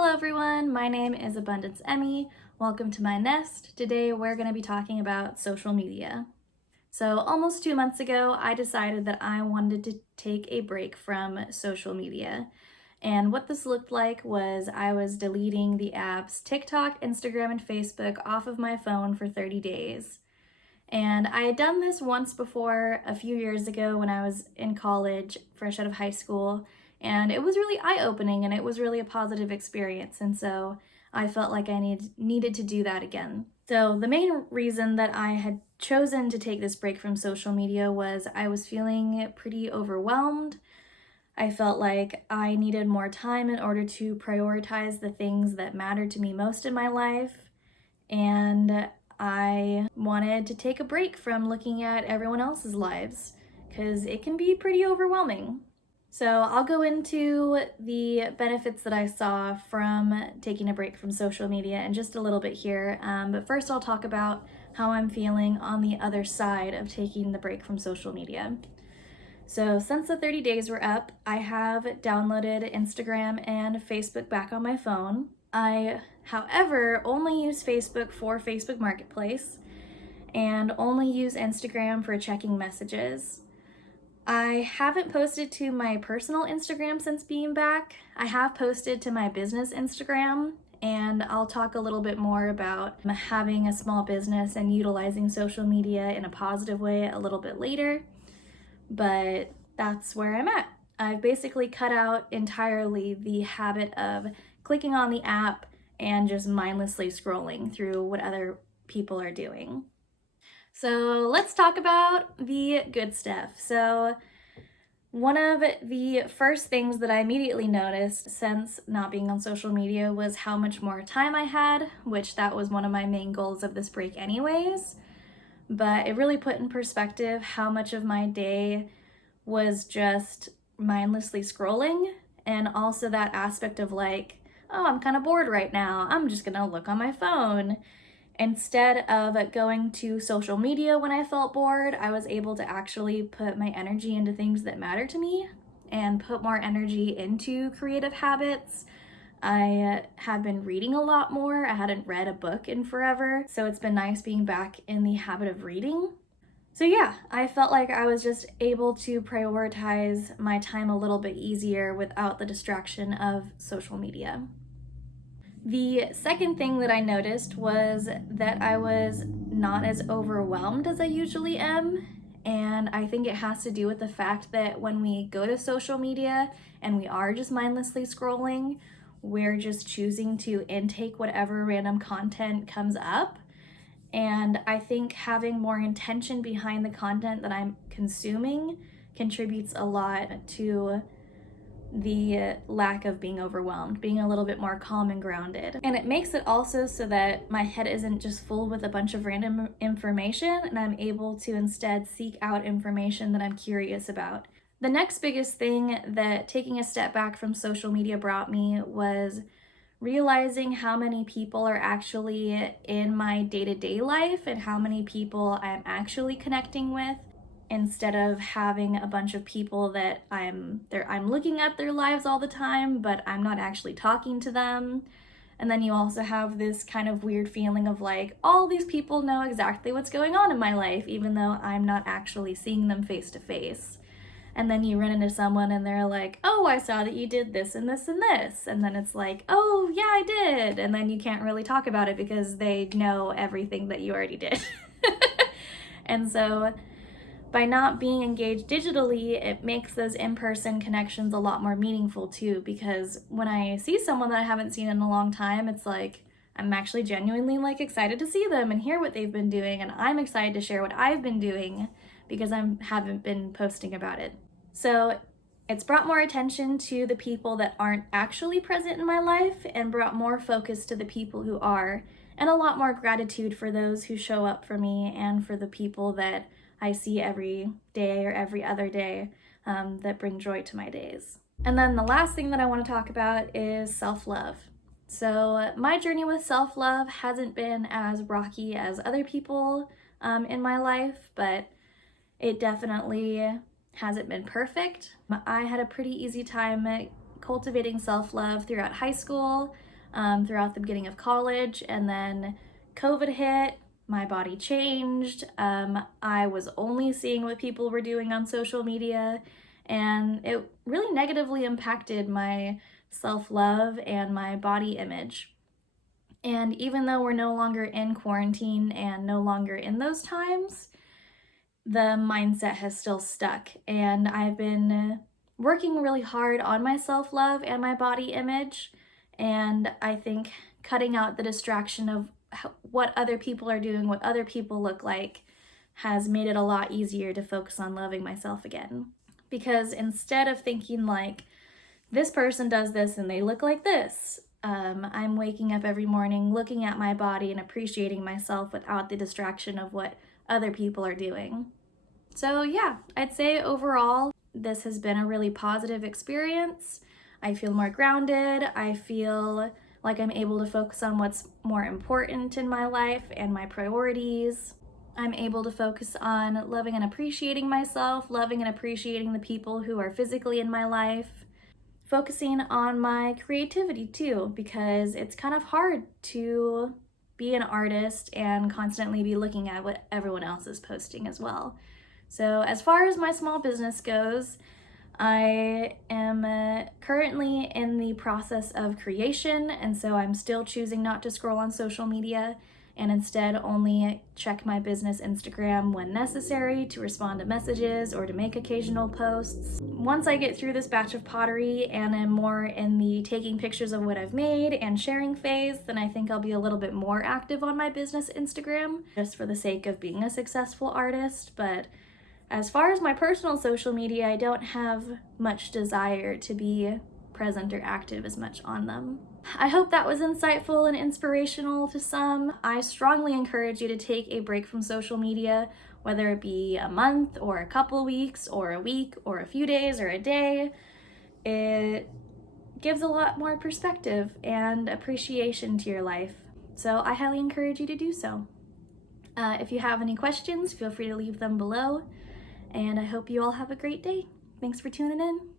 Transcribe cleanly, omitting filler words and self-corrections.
Hello everyone, my name is Abundance Emmy. Welcome to my nest. Today we're going to be talking about social media. So almost 2 months ago, I decided that I wanted to take a break from social media. And what this looked like was I was deleting the apps TikTok, Instagram, and Facebook off of my phone for 30 days. And I had done this once before a few years ago when I was in college, fresh out of high school, and it was really eye-opening and it was really a positive experience. And so I felt like I needed to do that again. So the main reason that I had chosen to take this break from social media was I was feeling pretty overwhelmed. I felt like I needed more time in order to prioritize the things that mattered to me most in my life. And I wanted to take a break from looking at everyone else's lives because it can be pretty overwhelming. So I'll go into the benefits that I saw from taking a break from social media in just a little bit here. But first I'll talk about how I'm feeling on the other side of taking the break from social media. So since the 30 days were up, I have downloaded Instagram and Facebook back on my phone. I, however, only use Facebook for Facebook Marketplace and only use Instagram for checking messages. I haven't posted to my personal Instagram since being back. I have posted to my business Instagram, and I'll talk a little bit more about having a small business and utilizing social media in a positive way a little bit later, but that's where I'm at. I've basically cut out entirely the habit of clicking on the app and just mindlessly scrolling through what other people are doing. So let's talk about the good stuff. So one of the first things that I immediately noticed since not being on social media was how much more time I had, which that was one of my main goals of this break anyways. But it really put in perspective how much of my day was just mindlessly scrolling, and also that aspect of like, oh, I'm kind of bored right now, I'm just gonna look on my phone. Instead of going to social media when I felt bored, I was able to actually put my energy into things that matter to me and put more energy into creative habits. I have been reading a lot more. I hadn't read a book in forever, so it's been nice being back in the habit of reading. So yeah, I felt like I was just able to prioritize my time a little bit easier without the distraction of social media. The second thing that I noticed was that I was not as overwhelmed as I usually am. And I think it has to do with the fact that when we go to social media and we are just mindlessly scrolling, we're just choosing to intake whatever random content comes up. And I think having more intention behind the content that I'm consuming contributes a lot to the lack of being overwhelmed, being a little bit more calm and grounded. And it makes it also so that my head isn't just full with a bunch of random information, and I'm able to instead seek out information that I'm curious about. The next biggest thing that taking a step back from social media brought me was realizing how many people are actually in my day-to-day life and how many people I'm actually connecting with, instead of having a bunch of people that I'm looking at their lives all the time, but I'm not actually talking to them. And then you also have this kind of weird feeling of like, all these people know exactly what's going on in my life, even though I'm not actually seeing them face to face. And then you run into someone and they're like, oh, I saw that you did this and this and this. And then it's like, oh, yeah, I did. And then you can't really talk about it because they know everything that you already did. And so by not being engaged digitally, it makes those in-person connections a lot more meaningful too, because when I see someone that I haven't seen in a long time, it's like, I'm actually genuinely like excited to see them and hear what they've been doing, and I'm excited to share what I've been doing because I haven't been posting about it. So it's brought more attention to the people that aren't actually present in my life and brought more focus to the people who are, and a lot more gratitude for those who show up for me and for the people that I see every day or every other day that bring joy to my days. And then the last thing that I want to talk about is self-love. So my journey with self-love hasn't been as rocky as other people in my life, but it definitely hasn't been perfect. I had a pretty easy time cultivating self-love throughout high school. throughout the beginning of college, and then COVID hit. My body changed. I was only seeing what people were doing on social media, and it really negatively impacted my self-love and my body image. And even though we're no longer in quarantine and no longer in those times, the mindset has still stuck. And I've been working really hard on my self-love and my body image. And I think cutting out the distraction of what other people are doing, what other people look like, has made it a lot easier to focus on loving myself again. Because instead of thinking like, this person does this and they look like this, I'm waking up every morning looking at my body and appreciating myself without the distraction of what other people are doing. So yeah, I'd say overall, this has been a really positive experience. I feel more grounded. I feel like I'm able to focus on what's more important in my life and my priorities. I'm able to focus on loving and appreciating myself, loving and appreciating the people who are physically in my life, focusing on my creativity too, because it's kind of hard to be an artist and constantly be looking at what everyone else is posting as well. So as far as my small business goes, I am currently in the process of creation, and so I'm still choosing not to scroll on social media and instead only check my business Instagram when necessary to respond to messages or to make occasional posts. Once I get through this batch of pottery and am more in the taking pictures of what I've made and sharing phase, then I think I'll be a little bit more active on my business Instagram, just for the sake of being a successful artist. But as far as my personal social media, I don't have much desire to be present or active as much on them. I hope that was insightful and inspirational to some. I strongly encourage you to take a break from social media, whether it be a month or a couple weeks or a week or a few days or a day. It gives a lot more perspective and appreciation to your life. So I highly encourage you to do so. If you have any questions, feel free to leave them below. And I hope you all have a great day. Thanks for tuning in.